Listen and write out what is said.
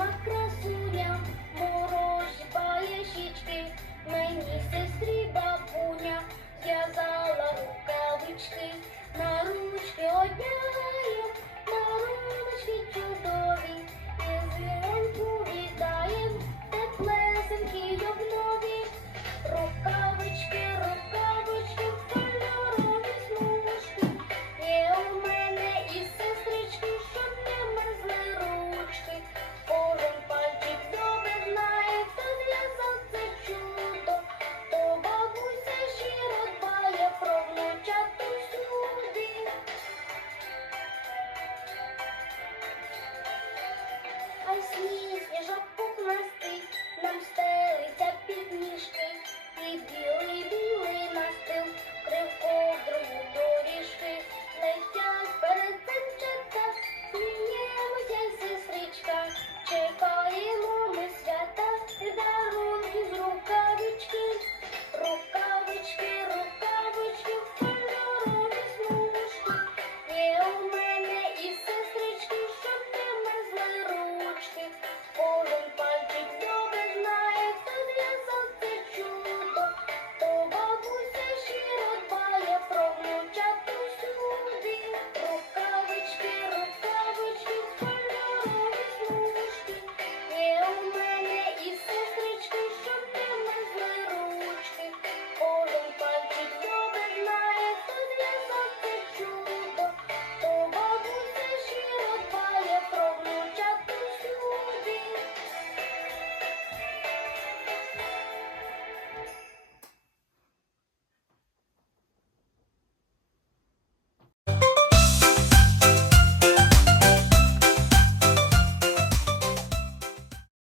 ಮಕ್ಕಳ